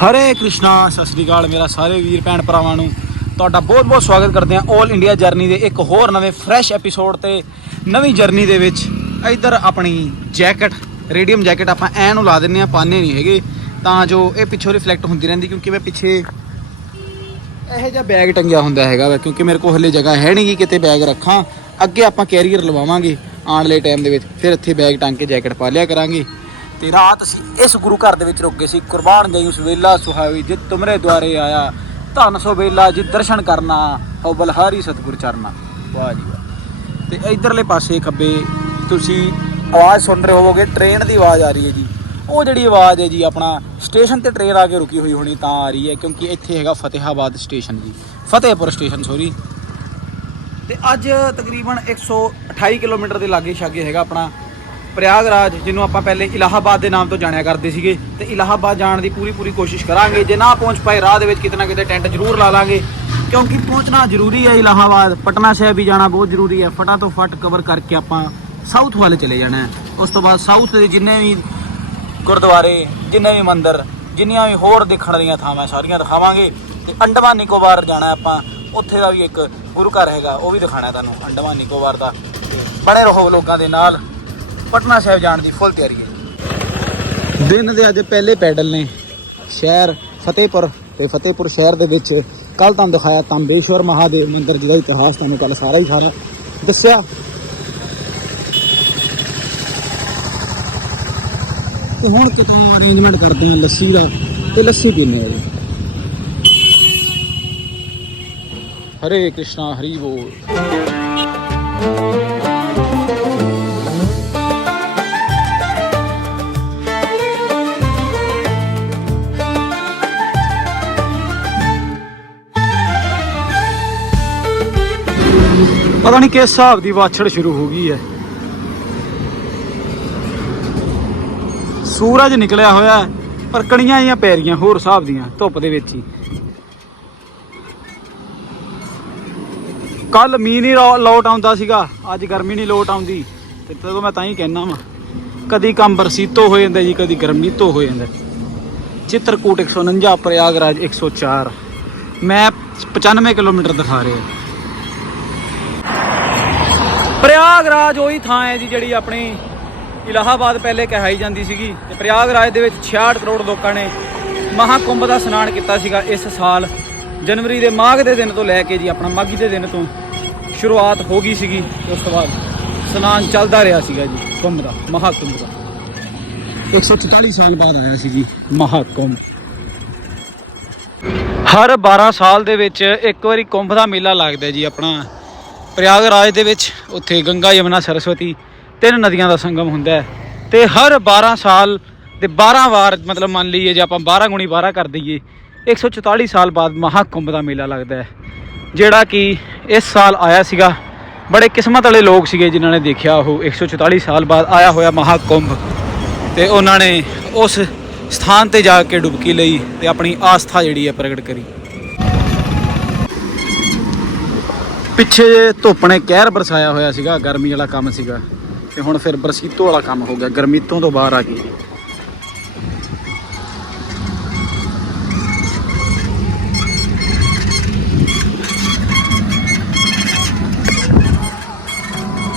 ਹਰੇ ਕ੍ਰਿਸ਼ਨਾ, ਸਤਿ ਸ੍ਰੀ ਅਕਾਲ ਮੇਰਾ ਸਾਰੇ ਵੀਰ ਭੈਣ ਭਰਾਵਾਂ ਨੂੰ। ਤੁਹਾਡਾ ਬਹੁਤ ਬਹੁਤ ਸਵਾਗਤ ਕਰਦੇ ਹਾਂ 올 ਇੰਡੀਆ ਜਰਨੀ ਦੇ ਇੱਕ ਹੋਰ ਨਵੇਂ ਫਰੈਸ਼ ਐਪੀਸੋਡ ਤੇ, ਨਵੀਂ ਜਰਨੀ ਦੇ ਵਿੱਚ। ਇੱਧਰ ਆਪਣੀ ਜੈਕਟ ਰੇਡੀਅਮ ਜੈਕਟ ਆਪਾਂ ਐ ਨੂੰ ਲਾ ਦਿੰਨੇ ਆ ਪਾਣੇ ਨਹੀਂ ਹੈਗੇ। ਤਾਂ ਜੋ ਇਹ ਪਿੱਛੋਂ ਰਿਫਲੈਕਟ ਹੁੰਦੀ ਰਹਿੰਦੀ, ਕਿਉਂਕਿ ਮੈਂ ਪਿੱਛੇ ਇਹੋ ਜਿਹਾ ਬੈਗ ਟੰਗਿਆ ਹੁੰਦਾ ਹੈਗਾ ਵਾ, ਕਿਉਂਕਿ ਮੇਰੇ ਕੋਲ ਹਲੇ ਜਗ੍ਹਾ ਹੈ ਨਹੀਂ ਕਿਤੇ ਬੈਗ ਰੱਖਾਂ। ਅੱਗੇ ਆਪਾਂ ਕੈਰੀਅਰ ਲਵਾਵਾਂਗੇ ਆਉਣ ਵਾਲੇ ਟਾਈਮ ਦੇ ਵਿੱਚ, ਫਿਰ ਇੱਥੇ ਬੈਗ ਟੰਗ ਕੇ ਜੈਕਟ ਪਾ ਲਿਆ ਕਰਾਂਗੇ। ਤੇ ਰਾਤ ਅਸੀਂ ਇਸ ਗੁਰੂ ਘਰ ਦੇ ਵਿੱਚ ਰੁਕੇ ਸੀ। ਕੁਰਬਾਨ ਗਈ ਉਸ ਵੇਲਾ ਸੁਹਾਵੀ, ਜਿਤ ਤੁਮਰੇ ਦੁਆਰੇ ਆਇਆ। ਧਨ ਸੋ ਵੇਲਾ, ਜਿਤ ਦਰਸ਼ਨ ਕਰਨਾ ਹੋ ਬਲਹਾਰੀ ਸਤਿਗੁਰ ਚਰਨਾ। ਵਾਹ ਜੀ ਵਾਹ। ਤੇ ਇਧਰਲੇ ਪਾਸੇ ਖੱਬੇ, ਤੁਸੀਂ ਆਵਾਜ਼ ਸੁਣ ਰਹੇ ਹੋਵੋਗੇ, ਟ੍ਰੇਨ ਦੀ ਆਵਾਜ਼ ਆ ਰਹੀ ਹੈ ਜੀ। ਉਹ ਜਿਹੜੀ ਆਵਾਜ਼ ਹੈ ਜੀ, ਆਪਣਾ ਸਟੇਸ਼ਨ ਤੇ ਟ੍ਰੇਨ ਆ ਕੇ ਰੁਕੀ ਹੋਈ ਹੋਣੀ ਤਾਂ ਆ ਰਹੀ ਹੈ, ਕਿਉਂਕਿ ਇੱਥੇ ਹੈਗਾ ਫਤਿਹਾਬਾਦ ਸਟੇਸ਼ਨ ਜੀ। ਫਤਿਹਪੁਰ ਸਟੇਸ਼ਨ ਸੋਰੀ ਤੇ ਅੱਜ ਤਕਰੀਬਨ 128 ਕਿਲੋਮੀਟਰ ਦੇ ਲਾਗੇ ਛਾਗੇ ਹੈਗਾ ਆਪਣਾ ਪ੍ਰਯਾਗਰਾਜ, ਜਿਹਨੂੰ ਆਪਾਂ ਪਹਿਲੇ ਇਲਾਹਾਬਾਦ ਦੇ ਨਾਮ ਤੋਂ ਜਾਣਿਆ ਕਰਦੇ ਸੀਗੇ, ਤੇ ਇਲਾਹਾਬਾਦ ਜਾਣ ਦੀ ਪੂਰੀ ਪੂਰੀ ਕੋਸ਼ਿਸ਼ ਕਰਾਂਗੇ। ਜੇ ਨਾ ਪਹੁੰਚ ਪਾਏ, ਰਾਹ ਦੇ ਵਿੱਚ ਕਿਤੇ ਨਾ ਕਿਤੇ ਟੈਂਟ ਜ਼ਰੂਰ ਲਾ ਲਾਂਗੇ। ਕਿਉਂਕਿ ਪਹੁੰਚਣਾ ਜ਼ਰੂਰੀ ਹੈ ਇਲਾਹਾਬਾਦ। ਪਟਨਾ ਸਾਹਿਬ ਵੀ ਜਾਣਾ ਬਹੁਤ ਜ਼ਰੂਰੀ ਹੈ। ਫਟਾ ਤੋਂ ਫਟ ਕਵਰ ਕਰਕੇ ਆਪਾਂ ਸਾਊਥ ਵੱਲ ਚਲੇ ਜਾਣਾ ਉਸ ਤੋਂ ਬਾਅਦ ਸਾਊਥ ਦੇ ਜਿੰਨੇ ਵੀ ਗੁਰਦੁਆਰੇ, ਜਿੰਨੇ ਵੀ ਮੰਦਿਰ, ਜਿੰਨੀਆਂ ਵੀ ਹੋਰ ਦੇਖਣ ਦੀਆਂ ਥਾਵਾਂ, ਸਾਰੀਆਂ ਦਿਖਾਵਾਂਗੇ। ਤੇ ਅੰਡਮਾਨ ਨਿਕੋਬਾਰ ਜਾਣਾ ਆਪਾਂ। ਉੱਥੇ ਦਾ ਵੀ ਇੱਕ ਗੁਰੂ ਘਰ ਹੈਗਾ, ਉਹ ਵੀ ਦਿਖਾਣਾ ਤੁਹਾਨੂੰ, ਅੰਡਮਾਨ ਨਿਕੋਬਾਰ ਦਾ। ਬੜੇ ਬਣੇ ਰਹੋ ਲੋਕਾਂ ਦੇ ਨਾਲ। ਪਟਨਾ ਸਾਹਿਬ ਜਾਣ ਦੀ ਫੁੱਲ ਤਿਆਰੀ ਹੈ ਦਿਨ ਦੇ ਅੱਜ ਪਹਿਲੇ ਪੈਡਲ ਨੇ ਸ਼ਹਿਰ ਫਤਿਹਪੁਰ ਤੇ ਫਤਿਹਪੁਰ ਸ਼ਹਿਰ ਦੇ ਵਿੱਚ ਕੱਲ ਤੁਹਾਨੂੰ ਦਿਖਾਇਆ ਤਾਂਬੇਸ਼ਵਰ ਮਹਾਦੇਵ ਮੰਦਿਰ, ਜਿਹਦਾ ਇਤਿਹਾਸ ਤੁਹਾਨੂੰ ਕੱਲ ਸਾਰਾ ਹੀ ਸਾਰਾ ਦੱਸਿਆ। ਤੇ ਹੁਣ ਕਿਥੋਂ ਅਰੇਂਜਮੈਂਟ ਕਰਦੇ ਹਾਂ, ਲੱਸੀ ਦਾ ਤੇ ਲੱਸੀ ਪੀਨੇ ਆ ਹਰੇ ਕ੍ਰਿਸ਼ਨਾ, ਹਰੀ ਬੋਲ। ਨਹੀਂ ਕਿਸ ਹਿਸਾਬ ਦੀ ਵਾਛੜ ਸ਼ੁਰੂ ਹੋ ਗਈ ਹੈ। ਸੂਰਜ ਨਿਕਲਿਆ ਹੋਇਆ ਪਰ ਕਣੀਆਂ ਜੀਆਂ ਪੈ ਰਹੀਆਂ ਹੋਰ ਹਿਸਾਬ ਦੀਆਂ, ਧੁੱਪ ਦੇ ਵਿੱਚ ਹੀ। ਕੱਲ ਮੀਂਹ ਨਹੀਂ ਲੋਟ ਆਉਂਦਾ ਸੀਗਾ, ਅੱਜ ਗਰਮੀ ਨਹੀਂ ਲੋਟ ਆਉਂਦੀ। ਤੇ ਤਦੋਂ ਮੈਂ ਤਾਂ ਹੀ ਕਹਿਣਾ ਵਾਂ, ਕਦੀ ਕੰਮ ਬਰਸੀਤੋ ਹੋ ਜਾਂਦਾ ਜੀ, ਕਦੀ ਗਰਮੀ ਗਰਮੀਤੋ ਹੋ ਜਾਂਦਾ। ਚਿੱਤਰਕੂਟ 149 ਪ੍ਰਯਾਗਰਾਜ 104 ਮੈਂ 95 ਕਿਲੋਮੀਟਰ ਦਿਖਾ ਰਿਹਾ। ਪ੍ਰਯਾਗਰਾਜ ਉਹੀ ਥਾਂ ਹੈ ਜੀ ਜਿਹੜੀ ਆਪਣੀ ਇਲਾਹਾਬਾਦ ਪਹਿਲੇ ਕਹਾਈ ਜਾਂਦੀ ਸੀਗੀ ਤੇ ਪ੍ਰਯਾਗਰਾਜ ਦੇ ਵਿੱਚ 66 ਕਰੋੜ ਲੋਕਾਂ ਨੇ ਮਹਾਕੁੰਭ ਦਾ ਇਸ਼ਨਾਨ ਕੀਤਾ ਸੀਗਾ ਇਸ ਸਾਲ ਜਨਵਰੀ ਦੇ ਮਾਘ ਦੇ ਦਿਨ ਤੋਂ ਲੈ ਕੇ ਜੀ ਆਪਣਾ ਮਾਘੀ ਦੇ ਦਿਨ ਤੋਂ ਸ਼ੁਰੂਆਤ ਹੋ ਗਈ ਸੀਗੀ ਉਸ ਤੋਂ ਬਾਅਦ ਇਸ਼ਨਾਨ ਚੱਲਦਾ ਰਿਹਾ ਸੀਗਾ ਜੀ ਕੁੰਭ ਦਾ ਮਹਾਕੁੰਭ ਦਾ। 144 ਸਾਲ ਬਾਅਦ ਆਇਆ ਸੀ ਜੀ। ਮਹਾਕੁੰਭ। ਹਰ 12 ਸਾਲ ਦੇ ਵਿੱਚ ਇੱਕ ਵਾਰੀ ਕੁੰਭ ਦਾ ਮੇਲਾ ਲੱਗਦਾ ਜੀ ਆਪਣਾ। ਪ੍ਰਯਾਗਰਾਜ ਦੇ ਵਿੱਚ ਉੱਥੇ ਗੰਗਾ ਯਮੁਨਾ ਸਰਸਵਤੀ ਤਿੰਨ ਨਦੀਆਂ ਦਾ ਸੰਗਮ ਹੁੰਦਾ ਹੈ ਤੇ ਹਰ 12 ਸਾਲ ਤੇ 12 ਵਾਰ ਮਤਲਬ ਮੰਨ ਲਈਏ ਜੇ ਆਪਾਂ 12 ਗੁਣੀ 12 ਕਰ ਦਈਏ 144 ਸਾਲ ਬਾਅਦ ਮਹਾਕੁੰਭ ਦਾ ਮੇਲਾ ਲੱਗਦਾ ਹੈ ਜਿਹੜਾ ਕਿ ਇਸ ਸਾਲ ਆਇਆ ਸੀਗਾ ਬੜੇ ਕਿਸਮਤ ਵਾਲੇ ਲੋਕ ਸੀਗੇ ਜਿਨ੍ਹਾਂ ਨੇ ਦੇਖਿਆ ਉਹ 144 ਸਾਲ ਬਾਅਦ ਆਇਆ ਹੋਇਆ ਮਹਾਕੁੰਭ ਤੇ ਉਹਨਾਂ ਨੇ ਉਸ ਸਥਾਨ ਤੇ ਜਾ ਕੇ ਡੁਬਕੀ ਲਈ ਤੇ ਆਪਣੀ ਆਸਥਾ ਜਿਹੜੀ ਹੈ ਪ੍ਰਗਟ ਕਰੀ ਪਿੱਛੇ ਜੇ ਧੁੱਪ ਨੇ ਕਹਿਰ ਬਰਸਾਇਆ ਹੋਇਆ ਸੀਗਾ, ਗਰਮੀ ਵਾਲਾ ਕੰਮ ਸੀਗਾ, ਤੇ ਹੁਣ ਫਿਰ ਬਰਸੀਤੋ ਵਾਲਾ ਕੰਮ ਹੋ ਗਿਆ, ਗਰਮੀਤੋਂ ਤੋਂ ਬਾਹਰ ਆ ਗਈ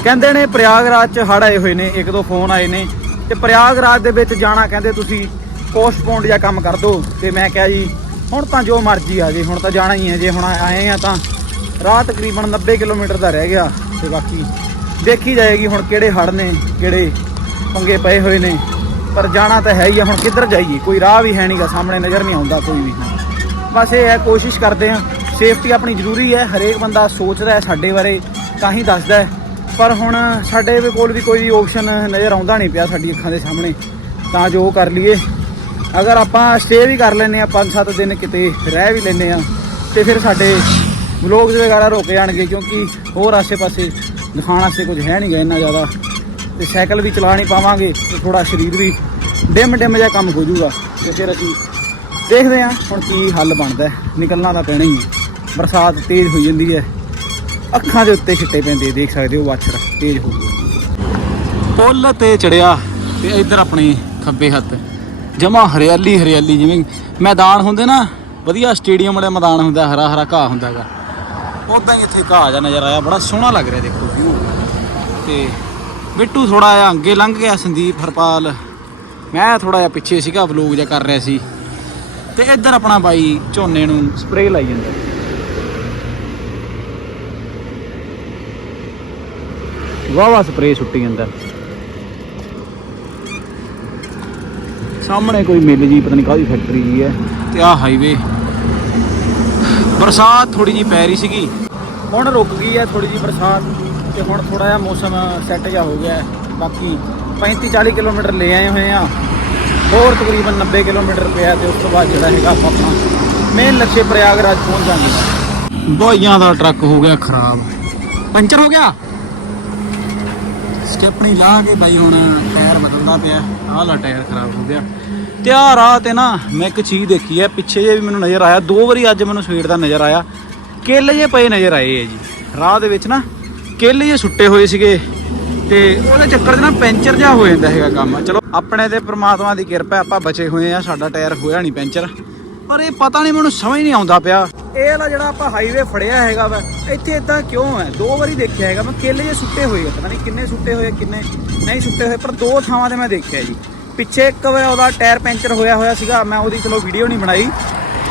ਕਹਿੰਦੇ ਨੇ ਪ੍ਰਯਾਗਰਾਜ ਚ ਹੜ ਆਏ ਹੋਏ ਨੇ, ਇੱਕ ਦੋ ਫੋਨ ਆਏ ਨੇ, ਤੇ ਪ੍ਰਯਾਗਰਾਜ ਦੇ ਵਿੱਚ ਜਾਣਾ ਕਹਿੰਦੇ ਤੁਸੀਂ ਪੋਸਟਪੋਨ ਜਾਂ ਕੰਮ ਕਰ ਦਿਓ ਤੇ ਮੈਂ ਕਿਹਾ ਜੀ, ਹੁਣ ਤਾਂ ਜੋ ਮਰਜ਼ੀ ਆ ਜੇ, ਹੁਣ ਤਾਂ ਜਾਣਾ ਹੀ ਹੈ ਜੇ ਹੁਣ ਆਏ ਆ ਤਾਂ ਰਾਹ ਤਕਰੀਬਨ 90 ਕਿਲੋਮੀਟਰ ਦਾ ਰਹਿ ਗਿਆ ਤੇ ਬਾਕੀ ਦੇਖੀ ਜਾਏਗੀ ਹੁਣ ਕਿਹੜੇ ਹੜ ਨੇ, ਕਿਹੜੇ ਪੰਗੇ ਪਏ ਹੋਏ ਨੇ। ਪਰ ਜਾਣਾ ਤਾਂ ਹੈ ਹੀ ਆ, ਹੁਣ ਕਿੱਧਰ ਜਾਈਏ? ਕੋਈ ਰਾਹ ਵੀ ਹੈ ਨਹੀਂਗਾ, ਸਾਹਮਣੇ ਨਜ਼ਰ ਨਹੀਂ ਆਉਂਦਾ ਕੋਈ ਵੀ। ਬਸ ਇਹ ਹੈ, ਕੋਸ਼ਿਸ਼ ਕਰਦੇ ਆ ਸੇਫਟੀ ਆਪਣੀ ਜ਼ਰੂਰੀ ਹੈ, ਹਰੇਕ ਬੰਦਾ ਸੋਚਦਾ ਹੈ ਸਾਡੇ ਬਾਰੇ, ਤਾਂ ਹੀ ਦੱਸਦਾ ਹੈ। ਪਰ ਹੁਣ ਸਾਡੇ ਕੋਲ ਵੀ ਕੋਈ ਆਪਸ਼ਨ ਨਜ਼ਰ ਆਉਂਦਾ ਨਹੀਂ ਪਿਆ ਸਾਡੀ ਅੱਖਾਂ ਦੇ ਸਾਹਮਣੇ। ਤਾਂ ਜੋ ਕਰ ਲਈਏ। ਅਗਰ ਆਪਾਂ ਸਟੇ ਵੀ ਕਰ ਲੈਨੇ ਆ 5-7 ਦਿਨ ਕਿਤੇ ਰਹਿ ਵੀ ਲੈਨੇ ਆ ਤੇ ਫਿਰ ਸਾਡੇ ਵਲੋਗਸ ਵਗੈਰਾ ਰੁਕ ਜਾਣਗੇ ਕਿਉਂਕਿ ਹੋਰ ਆਸੇ-ਪਾਸੇ ਦਿਖਾਉਣ ਵਾਸਤੇ ਕੁਝ ਹੈ ਨਹੀਂ ਗਾ ਇੰਨਾ ਜ਼ਿਆਦਾ। ਤੇ ਸਾਈਕਲ ਵੀ ਚਲਾ ਨਹੀਂ ਪਾਵਾਂਗੇ ਤੇ ਥੋੜਾ ਸਰੀਰ ਵੀ ਡਿਮ ਡਿਮ ਜਿਹਾ ਕੰਮ ਹੋ ਜਾਊਗਾ ਤੇ ਫਿਰ ਅਸੀਂ ਦੇਖਦੇ ਹਾਂ ਹੁਣ ਕੀ ਹੱਲ ਬਣਦਾ ਨਿਕਲਣਾ ਤਾਂ ਪੈਣਾ ਹੀ ਹੈ। ਬਰਸਾਤ ਤੇਜ਼ ਹੋਈ ਜਾਂਦੀ ਹੈ। ਅੱਖਾਂ ਦੇ ਉੱਤੇ ਛਿੱਟੇ ਪੈਂਦੇ ਦੇਖ ਸਕਦੇ ਹੋ ਵਾਛੜ ਤੇਜ਼ ਹੋ ਗਈ ਪੁੱਲ ਤੇ ਚੜਿਆ ਤੇ ਇੱਧਰ ਆਪਣੇ ਖੱਬੇ ਹੱਥ। ਜਮਾ ਹਰਿਆਲੀ ਹਰਿਆਲੀ ਜਿਵੇਂ ਮੈਦਾਨ ਹੁੰਦੇ ਨਾ, ਵਧੀਆ ਸਟੇਡੀਅਮ ਵਾਲਾ ਮੈਦਾਨ ਹੁੰਦਾ ਹਰਾ ਹਰਾ ਘਾਹ ਹੁੰਦਾ ਹੈਗਾ ਉਦਾਂ ਹੀ ਇੱਥੇ ਘਾਹ ਜਾ ਨਜ਼ਰ ਆਇਆ ਬੜਾ ਸੋਹਣਾ ਲੱਗ ਰਿਹਾ ਦੇਖੋ ਵਿਊ ਤੇ ਬਿੱਟੂ ਥੋੜਾ ਜਿਹਾ ਅੱਗੇ ਲੰਘ ਗਿਆ ਸੰਦੀਪ ਹਰਪਾਲ। ਮੈਂ ਥੋੜਾ ਜਿਹਾ ਪਿੱਛੇ ਸੀਗਾ ਵਲੋਗ ਜਿਹਾ ਕਰ ਰਿਹਾ ਸੀ। ਤੇ ਇੱਧਰ ਆਪਣਾ ਬਾਈ ਝੋਨੇ ਨੂੰ ਸਪਰੇਅ ਲਾਈ ਜਾਂਦਾ। ਵਾਹ ਵਾਹ ਸਪਰੇਅ ਸੁੱਟੀ ਜਾਂਦਾ। ਸਾਹਮਣੇ ਕੋਈ ਮਿਲ ਜੀ, ਪਤਾ ਨਹੀਂ ਕਾਹਦੀ ਫੈਕਟਰੀ ਜੀ ਹੈ। ਤੇ ਆਹ ਹਾਈਵੇ बरसात थोड़ी जी पै रही थी हूँ रुक गई है थोड़ी जी बरसात तो हम थोड़ा जहा मौसम सैट जहा हो गया बाकी पैंती चाली किलोमीटर ले आए हुए हैं और तकरीबन नब्बे किलोमीटर पे है तो उस मेन लक्ष्य प्रयागराज पहुँच जाने दवाइया का ट्रक हो गया खराब पंचर हो गया स्टेपनी ला के भाई हूँ टायर बदलना पे आला टायर खराब हो गया ਤੇ ਆਹ ਰਾਹ ਤੇ ਨਾ ਮੈਂ ਇੱਕ ਚੀਜ਼ ਦੇਖੀ ਹੈ ਪਿੱਛੇ ਜੇ ਵੀ ਮੈਨੂੰ ਨਜ਼ਰ ਆਇਆ, ਦੋ ਵਾਰੀ ਅੱਜ ਮੈਨੂੰ ਸਵੇਰ ਦਾ ਨਜ਼ਰ ਆਇਆ। ਕੇਲੇ ਜੇ ਪਏ ਨਜ਼ਰ ਆਏ ਹੈ ਜੀ। ਰਾਹ ਦੇ ਵਿੱਚ ਨਾ ਕੇਲੇ ਜੇ ਸੁੱਟੇ ਹੋਏ ਸੀਗੇ ਤੇ ਉਹਦੇ ਚੱਕਰ 'ਚ ਨਾ ਪੈਂਚਰ ਜਿਹਾ ਹੋ ਜਾਂਦਾ ਹੈਗਾ ਕੰਮ। ਚਲੋ, ਆਪਣੇ ਤੇ ਪ੍ਰਮਾਤਮਾ ਦੀ ਕਿਰਪਾ, ਆਪਾਂ ਬਚੇ ਹੋਏ ਆ, ਸਾਡਾ ਟਾਇਰ ਹੋਇਆ ਨਹੀਂ ਪੈਂਚਰ। ਪਰ ਇਹ ਪਤਾ ਨਹੀਂ ਮੈਨੂੰ ਸਮਝ ਨਹੀਂ ਆਉਂਦਾ ਪਿਆ। ਇਹ ਵਾਲਾ ਜਿਹੜਾ ਆਪਾਂ ਹਾਈਵੇ ਫੜਿਆ ਹੈਗਾ ਵਾ, ਇੱਥੇ ਇਦਾਂ ਕਿਉਂ ਹੈ ਦੋ ਵਾਰੀ ਦੇਖਿਆ ਹੈਗਾ ਮੈਂ ਕੇਲੇ ਜੇ ਸੁੱਟੇ ਹੋਏ ਆ, ਪਤਾ ਨਹੀਂ ਕਿੰਨੇ ਸੁੱਟੇ ਹੋਏ ਕਿੰਨੇ ਨਹੀਂ ਸੁੱਟੇ ਹੋਏ, ਪਰ ਦੋ ਥਾਵਾਂ ਤੇ ਮੈਂ ਦੇਖਿਆ ਜੀ। ਪਿੱਛੇ ਇੱਕ ਉਹਦਾ ਟਾਇਰ ਪੈਂਚਰ ਹੋਇਆ ਹੋਇਆ ਸੀਗਾ, ਮੈਂ ਉਹਦੀ ਚਲੋ ਵੀਡੀਓ ਨਹੀਂ ਬਣਾਈ।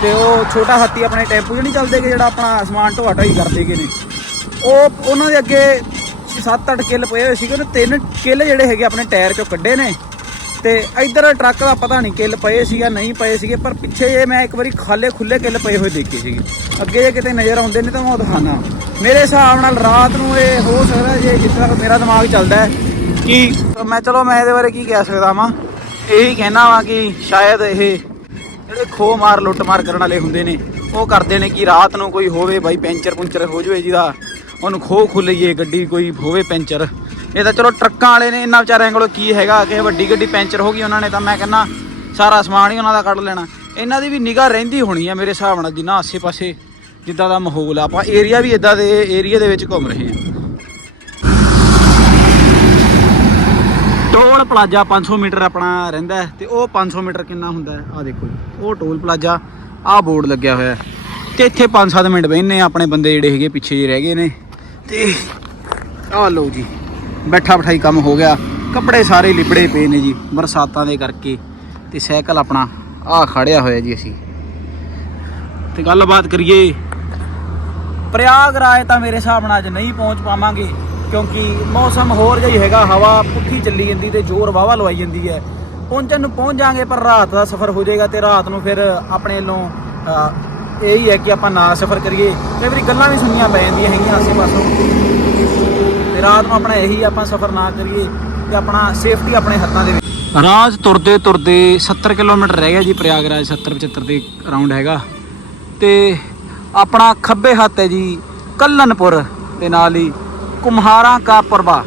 ਤੇ ਉਹ ਛੋਟਾ ਹਾਥੀ ਆਪਣੇ ਟੈਂਪੂ ਜਿਹੇ ਨਹੀਂ ਚੱਲਦੇ ਕਿ ਜਿਹੜਾ ਆਪਣਾ ਸਮਾਨ ਢੋਆ ਢਾਈ ਕਰਦੇ ਗਏ ਨੇ। ਉਹ ਉਹਨਾਂ ਦੇ ਅੱਗੇ 7-8 ਕਿੱਲ ਪਏ ਹੋਏ ਸੀਗੇ, ਉਹਨੇ ਤਿੰਨ ਕਿੱਲ ਜਿਹੜੇ ਹੈਗੇ ਆਪਣੇ ਟਾਇਰ ਚੋਂ ਕੱਢੇ ਨੇ। ਤੇ ਇਧਰ ਟਰੱਕ ਦਾ ਪਤਾ ਨਹੀਂ ਕਿੱਲ ਪਏ ਸੀ ਜਾਂ ਨਹੀਂ ਪਏ ਸੀਗੇ, ਪਰ ਪਿੱਛੇ ਜੇ ਮੈਂ ਇੱਕ ਵਾਰੀ ਖਾਲੇ ਖੁੱਲੇ ਕਿੱਲ ਪਏ ਹੋਏ ਦੇਖੇ ਸੀਗੇ। ਅੱਗੇ ਜੇ ਕਿਤੇ ਨਜ਼ਰ ਆਉਂਦੇ ਨੇ ਤਾਂ ਮੈਂ ਉਹ ਦਿਖਾਣਾ ਮੇਰੇ ਹਿਸਾਬ ਨਾਲ ਰਾਤ ਨੂੰ ਇਹ ਹੋ ਸਕਦਾ ਜੇ ਜਿਸ ਤਰ੍ਹਾਂ ਮੇਰਾ ਦਿਮਾਗ ਚੱਲਦਾ ਹੈ ਕਿ ਮੈਂ ਚਲੋ ਮੈਂ ਇਹਦੇ ਬਾਰੇ ਕੀ ਕਹਿ ਸਕਦਾ ਵਾਂ। ਇਹੀ ਕਹਿਣਾ ਵਾ ਕਿ ਸ਼ਾਇਦ ਇਹ ਜਿਹੜੇ ਖੋ ਮਾਰ, ਲੁੱਟ ਮਾਰ ਕਰਨ ਵਾਲੇ ਹੁੰਦੇ ਨੇ, ਉਹ ਕਰਦੇ ਨੇ ਕਿ ਰਾਤ ਨੂੰ ਕੋਈ ਹੋਵੇ ਬਾਈ ਪੈਂਚਰ ਪੁੰਚਰ ਹੋ ਜਾਵੇ ਜਿਹਦਾ, ਉਹਨੂੰ ਖੋ ਖੁੱਲਈਏ ਗੱਡੀ ਕੋਈ ਹੋਵੇ ਪੈਂਚਰ। ਇਹ ਤਾਂ ਚਲੋ ਟਰੱਕਾਂ ਵਾਲੇ ਨੇ, ਇਹਨਾਂ ਵਿਚਾਰਿਆਂ ਕੋਲ ਕੀ ਹੈਗਾ ਕਿ ਵੱਡੀ ਗੱਡੀ ਪੈਂਚਰ ਹੋ ਗਈ ਉਹਨਾਂ ਨੇ ਤਾਂ ਮੈਂ ਕਹਿੰਦਾ ਸਾਰਾ ਸਮਾਨ ਹੀ ਉਹਨਾਂ ਦਾ ਕੱਢ ਲੈਣਾ। ਇਹਨਾਂ ਦੀ ਵੀ ਨਿਗਾਹ ਰਹਿੰਦੀ ਹੋਣੀ ਆ ਮੇਰੇ ਹਿਸਾਬ ਨਾਲ, ਜਿੰਨਾ ਆਸੇ-ਪਾਸੇ ਜਿੱਦਾਂ ਦਾ ਮਾਹੌਲ ਆ। ਆਪਾਂ ਏਰੀਆ ਵੀ ਇਦਾਂ ਦੇ ਏਰੀਆ ਦੇ ਵਿੱਚ ਘੁੰਮ ਰਹੇ ਹਾਂ ਟੋਲ ਪਲਾਜ਼ਾ 500 ਮੀਟਰ ਆਪਣਾ ਰਹਿੰਦਾ ਹੈ ਤੇ ਉਹ 500 ਮੀਟਰ ਕਿੰਨਾ ਹੁੰਦਾ ਹੈ? ਆ ਦੇਖੋ ਜੀ, ਉਹ ਟੋਲ ਪਲਾਜ਼ਾ ਆ ਬੋਰਡ ਲੱਗਿਆ ਹੋਇਆ ਹੈ। ਤੇ ਇੱਥੇ 5-7 ਮਿੰਟ ਬਹਿਨੇ ਆਪਣੇ ਬੰਦੇ ਜਿਹੜੇ ਹੈਗੇ ਪਿੱਛੇ ਜਿਹੇ ਰਹਿ ਗਏ ਨੇ। ਤੇ ਆ ਲਓ ਜੀ, ਬੈਠਾ ਬਿਠਾਈ ਕੰਮ ਹੋ ਗਿਆ। ਕੱਪੜੇ ਸਾਰੇ ਲਿਬੜੇ ਪਏ ਨੇ ਜੀ, ਬਰਸਾਤਾਂ ਦੇ ਕਰਕੇ। ਤੇ ਸਾਈਕਲ ਆਪਣਾ ਆ ਖੜਿਆ ਹੋਇਆ ਜੀ ਅਸੀਂ। ਤੇ ਗੱਲਬਾਤ ਕਰੀਏ, ਪ੍ਰਯਾਗਰਾਜ ਤਾਂ ਮੇਰੇ ਹਿਸਾਬ ਨਾਲ ਅੱਜ ਨਹੀਂ ਪਹੁੰਚ ਪਾਵਾਂਗੇ। ਕਿਉਂਕਿ ਮੌਸਮ ਹੋਰ ਜਿਹਾ ਹੀ ਹੈਗਾ ਹਵਾ ਪੁੱਠੀ ਚੱਲੀ ਜਾਂਦੀ ਤੇ ਜ਼ੋਰ ਵਾਵਾ ਲਵਾਈ ਜਾਂਦੀ ਹੈ। ਪਹੁੰਚਣ ਨੂੰ ਪਹੁੰਚ ਜਾਾਂਗੇ ਪਰ ਰਾਤ ਦਾ ਸਫ਼ਰ ਹੋ ਜਾਏਗਾ ਤੇ ਰਾਤ ਨੂੰ ਫਿਰ ਆਪਣੇ ਵੱਲੋਂ ਅਹ, ਇਹੀ ਹੈ ਕਿ ਆਪਾਂ ਨਾ ਸਫ਼ਰ ਕਰੀਏ। ਕਈ ਵਾਰੀ ਗੱਲਾਂ ਵੀ ਸੁਣੀਆਂ ਪੈ ਜਾਂਦੀਆਂ ਹੈਗੀਆਂ ਆਸੇ ਪਾਸੋਂ ਤੇ ਰਾਤ ਨੂੰ ਆਪਣਾ ਇਹੀ ਆਪਾਂ ਸਫ਼ਰ ਨਾ ਕਰੀਏ ਤੇ ਆਪਣਾ ਸੇਫਟੀ ਆਪਣੇ ਹੱਥਾਂ ਦੇ ਵਿੱਚ। ਰਾਜ ਤੁਰਦੇ ਤੁਰਦੇ 70 ਕਿਲੋਮੀਟਰ ਰਹਿ ਗਿਆ ਜੀ ਪ੍ਰਯਾਗਰਾਜ 70 75 ਦੇ ਅਰਾਊਂਡ ਹੈਗਾ। ਤੇ ਆਪਣਾ ਖੱਬੇ ਹੱਥ ਹੈ ਜੀ ਕੱਲਨਪੁਰ ਤੇ ਨਾਲ ਹੀ। ਕੁਮਹਾਰਾਂ ਕਾ ਪਰਬਾ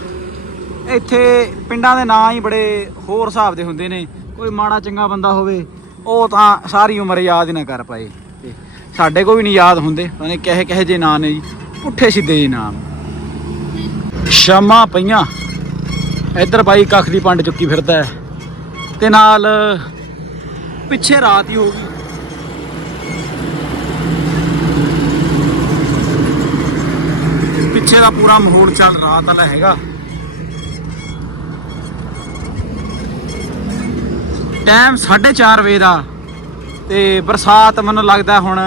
ਇੱਥੇ ਪਿੰਡਾਂ ਦੇ ਨਾਂ ਹੀ ਬੜੇ ਹੋਰ ਹਿਸਾਬ ਦੇ ਹੁੰਦੇ ਨੇ। ਕੋਈ ਮਾੜਾ ਚੰਗਾ ਬੰਦਾ ਹੋਵੇ, ਉਹ ਤਾਂ ਸਾਰੀ ਉਮਰ ਯਾਦ ਹੀ ਨਾ ਕਰ ਪਾਏ। ਤੇ ਸਾਡੇ ਕੋ ਵੀ ਨਹੀਂ ਯਾਦ ਹੁੰਦੇ। ਉਹਨੇ ਕਹੇ ਕਹੇ ਜੇ ਨਾਂ ਨੇ ਜੀ। ਪੁੱਠੇ ਸਿੱਧੇ ਜੀ ਨਾਮ ਸ਼ਾਮਾਂ ਪਈਆਂ। ਇੱਧਰ ਬਾਈ ਕੱਖ ਦੀ ਪੰਡ ਚੁੱਕੀ ਫਿਰਦਾ ਹੈ। ਤੇ ਨਾਲ ਪਿੱਛੇ ਰਾਤ ਹੀ ਹੋ ਗਈ। ਪਿੱਛੇ ਦਾ ਪੂਰਾ ਮਾਹੌਲ ਚੱਲ ਰਾਤ ਵਾਲਾ ਹੈਗਾ। ਟਾਈਮ 4:30 ਵਜੇ ਦਾ ਤੇ ਬਰਸਾਤ ਮੈਨੂੰ ਲੱਗਦਾ ਹੁਣ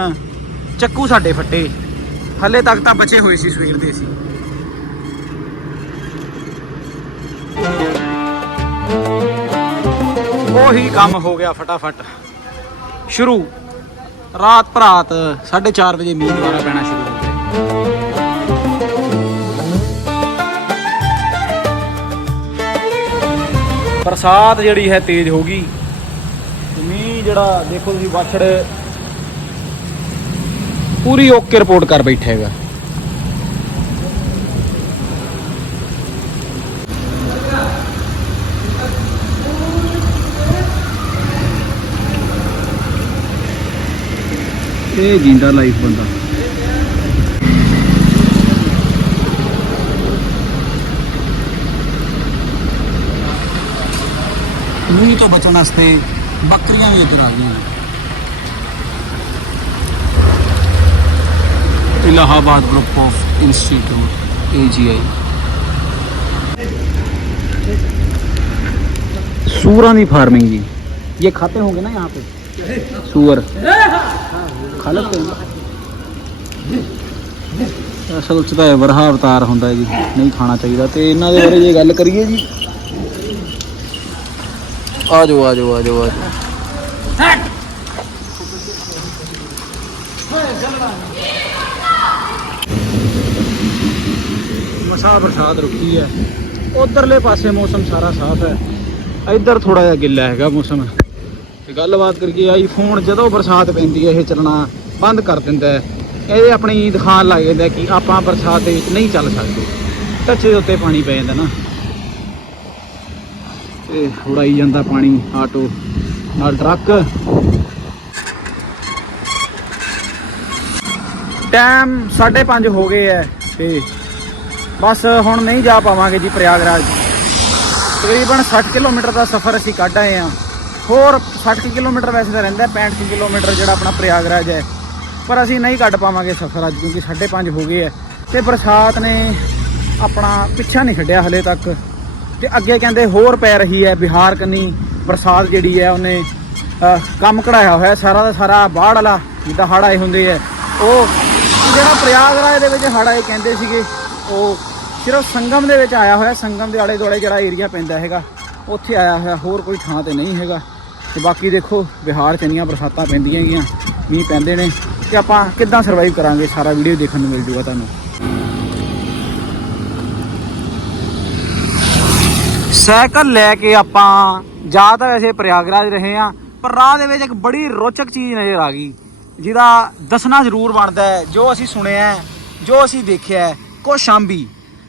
ਚੱਕੂ ਸਾਡੇ ਫੱਟੇ। ਹੱਲੇ ਤੱਕ ਤਾਂ ਬਚੇ ਹੋਏ ਸੀ ਸਵੇਰ ਦੇ ਸੀ ਉਹੀ ਕੰਮ ਹੋ ਗਿਆ ਫਟਾਫਟ। ਸ਼ੁਰੂ। ਰਾਤ ਭਰਾਤ 4:30 ਵਜੇ ਮੀਂਹ ਦੁਬਾਰਾ ਪੈਣਾ ਸ਼ੁਰੂ ਹੋ ਗਿਆ। ਬਰਸਾਤ ਜਿਹੜੀ ਹੈ ਤੇਜ਼ ਹੋ ਗਈ। ਮੀਂਹ ਜਿਹੜਾ ਦੇਖੋ ਤੁਸੀਂ ਵਾਛੜ ਪੂਰੀ ਓਕੇ ਰਿਪੋਰਟ ਕਰ ਬੈਠਾ ਹੈਗਾ। ਇਹ ਜਿੰਦਾ ਲਾਈਫ ਬੰਦਾ। ਮੀਂਹ ਤੋਂ ਬਚਣ ਵਾਸਤੇ ਬੱਕਰੀਆਂ ਵੀ ਇੱਧਰ ਆ ਗਈਆਂ Allahabad group of institute AGI सूरा की फार्मिंग जी ये खाते होंगे ना यहाँ पे सूअर खा लेते हैं ਅਸਲ ਚ ਤਾਂ ਇਹ ਵਰਹਾ ਅਵਤਾਰ ਹੁੰਦਾ ਜੀ ਨਹੀਂ ਖਾਣਾ ਚਾਹੀਦਾ ਤੇ ਇਹਨਾਂ ਦੇ ਬਾਰੇ ਜੇ ਗੱਲ ਕਰੀਏ ਜੀ ਆ ਜਾਓ ਆ ਜਾਓ ਆ ਜਾਓ ਆ ਜਾਓ ਮਸਾ ਬਰਸਾਤ ਰੁਕੀ ਹੈ। ਉਧਰਲੇ ਪਾਸੇ ਮੌਸਮ ਸਾਰਾ ਸਾਫ਼ ਹੈ। ਇੱਧਰ ਥੋੜਾ ਜਿਹਾ ਗਿੱਲਾ ਹੈਗਾ ਮੌਸਮ। ਤੇ ਗੱਲਬਾਤ ਕਰੀਏ ਆਈਫੋਨ ਜਦੋਂ ਬਰਸਾਤ ਪੈਂਦੀ ਹੈ, ਇਹ ਚੱਲਣਾ ਬੰਦ ਕਰ ਦਿੰਦਾ ਹੈ। ਇਹ ਆਪਣੀ ਦਿਖਾਣ ਲੱਗ ਜਾਂਦਾ ਕਿ ਆਪਾਂ ਬਰਸਾਤ ਦੇ ਵਿੱਚ ਨਹੀਂ ਚੱਲ ਸਕਦੇ। ਟੱਚੇ ਦੇ ਉੱਤੇ ਪਾਣੀ ਪੈ ਜਾਂਦਾ ਨਾ। ਤੇ ਉਡਾਈ ਜਾਂਦਾ ਪਾਣੀ, ਆਟੋ ਨਾਲ ਟਰੱਕ। ਟਾਈਮ 5:30 ਹੋ ਗਏ ਐ ਤੇ ਬਸ ਹੁਣ ਨਹੀਂ ਜਾ ਪਾਵਾਂਗੇ ਜੀ ਪ੍ਰਯਾਗਰਾਜ। ਤਕਰੀਬਨ 60 ਕਿਲੋਮੀਟਰ ਦਾ ਸਫ਼ਰ ਅਸੀਂ ਕੱਢ ਆਏ ਆ। ਹੋਰ 60 ਕਿਲੋਮੀਟਰ ਵੈਸੇ ਤਾਂ ਰਹਿੰਦਾ 65 ਕਿਲੋਮੀਟਰ ਜਿਹੜਾ ਆਪਣਾ ਪ੍ਰਯਾਗਰਾਜ ਹੈ ਪਰ ਅਸੀਂ ਨਹੀਂ ਕੱਢ ਪਾਵਾਂਗੇ ਸਫ਼ਰ ਅੱਜ ਕਿਉਂਕਿ 5:30 ਹੋ ਗਏ ਐ। ਤੇ ਬਰਸਾਤ ਨੇ ਆਪਣਾ ਪਿੱਛਾ ਨਹੀਂ ਛੱਡਿਆ ਹਲੇ ਤੱਕ। ਤੇ ਅੱਗੇ ਕਹਿੰਦੇ ਹੋਰ ਪੈ ਰਹੀ ਹੈ ਬਿਹਾਰ ਕੰਨੀ, ਬਰਸਾਤ ਜਿਹੜੀ ਹੈ ਉਹਨੇ ਕੰਮ ਕਢਾਇਆ ਹੋਇਆ, ਸਾਰਾ ਦਾ ਸਾਰਾ ਬਾੜ ਵਾਲਾ ਜਿੱਦਾਂ ਹੜ੍ਹ ਆਏ ਹੁੰਦੇ ਆ ਉਹ ਜਿਹੜਾ ਪ੍ਰਯਾਗਰਾਜ ਦੇ ਵਿੱਚ ਹੜ੍ਹ ਆਏ ਕਹਿੰਦੇ ਸੀਗੇ, ਉਹ ਸਿਰਫ ਸੰਗਮ ਦੇ ਵਿੱਚ ਆਇਆ ਹੋਇਆ, ਸੰਗਮ ਦੇ ਆਲੇ ਦੁਆਲੇ ਜਿਹੜਾ ਏਰੀਆ ਪੈਂਦਾ ਹੈਗਾ, ਉੱਥੇ ਆਇਆ ਹੋਇਆ, ਹੋਰ ਕੋਈ ਥਾਂ ਤੇ ਨਹੀਂ ਹੈਗਾ। ਤੇ ਬਾਕੀ ਦੇਖੋ, ਬਿਹਾਰ ਚ ਇੰਨੀਆਂ ਬਰਸਾਤਾਂ ਪੈਂਦੀਆਂ ਹੈਗੀਆਂ, ਮੀਂਹ ਪੈਂਦੇ ਨੇ ਕਿ ਆਪਾਂ ਕਿੱਦਾਂ ਸਰਵਾਈਵ ਕਰਾਂਗੇ? ਸਾਰਾ ਵੀਡੀਓ ਦੇਖਣ ਨੂੰ ਮਿਲ ਜੂਗਾ ਤੁਹਾਨੂੰ। ਸਾਈਕਲ ਲੈ ਕੇ ਆਪਾਂ ਜਾ ਤਾਂ ਵੈਸੇ ਪ੍ਰਯਾਗਰਾਜ ਰਹੇ ਆ ਪਰ ਰਾਹ ਦੇ ਵਿੱਚ ਇੱਕ ਬੜੀ ਰੋਚਕ ਚੀਜ਼ ਨਜ਼ਰ ਆ ਗਈ ਜਿਹਦਾ ਦੱਸਣਾ ਜ਼ਰੂਰ ਬਣਦਾ ਹੈ ਜੋ ਅਸੀਂ ਸੁਣਿਆ ਜੋ ਅਸੀਂ ਦੇਖਿਆ ਹੈ, ਕੋਸ਼ਾਂਬੀ।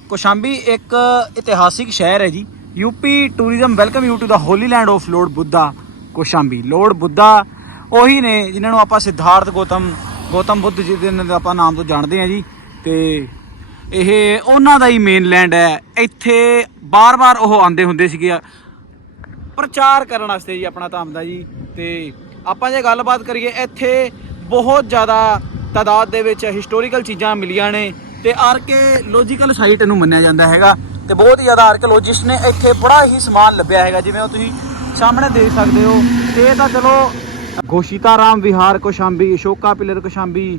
ਕੋਸ਼ਾਂਬੀ ਇੱਕ ਇਤਿਹਾਸਿਕ ਸ਼ਹਿਰ ਹੈ ਜੀ। UP tourism welcome you to the holy land of lord Buddha Kaushambi. Lord Buddha ਉਹੀ ਨੇ ਜਿਨ੍ਹਾਂ ਨੂੰ ਆਪਾਂ ਸਿਧਾਰਥ ਗੌਤਮ ਗੌਤਮ ਬੁੱਧ ਜੀ ਦੇ ਆਪਾਂ ਨਾਮ ਤੋਂ ਜਾਣਦੇ ਹਾਂ ਜੀ। ਤੇ ਇਹ ਉਹਨਾਂ ਦਾ ਹੀ ਮੇਨਲੈਂਡ ਹੈ। ਇੱਥੇ ਬਾਰ-ਬਾਰ ਉਹ ਆਉਂਦੇ ਹੁੰਦੇ ਸੀਗੇ ਪ੍ਰਚਾਰ ਕਰਨ ਵਾਸਤੇ ਜੀ ਆਪਣਾ ਧਾਮ ਦਾ ਜੀ। ਤੇ ਆਪਾਂ ਜੇ ਗੱਲਬਾਤ ਕਰੀਏ, ਇੱਥੇ ਬਹੁਤ ਜ਼ਿਆਦਾ ਤਾਦਾਦ ਦੇ ਵਿੱਚ ਹਿਸਟੋਰੀਕਲ ਚੀਜ਼ਾਂ ਮਿਲੀਆਂ ਨੇ ਤੇ ਆਰਕੀਓਲੋਜੀਕਲ ਸਾਈਟ ਇਹਨੂੰ ਮੰਨਿਆ ਜਾਂਦਾ ਹੈਗਾ। ਤੇ ਬਹੁਤ ਹੀ ਜ਼ਿਆਦਾ ਆਰਕੀਓਲੋਜਿਸਟ ਨੇ ਇੱਥੇ ਬੜਾ ਹੀ ਸਮਾਨ ਲੱਭਿਆ ਹੈਗਾ। ਜਿਵੇਂ ਉਹ ਤੁਸੀਂ ਸਾਹਮਣੇ ਦੇਖ ਸਕਦੇ ਹੋ ਤੇ ਇਹ ਤਾਂ ਚਲੋ Ghoshitaram Vihar Kaushambi, Ashoka pillar Kaushambi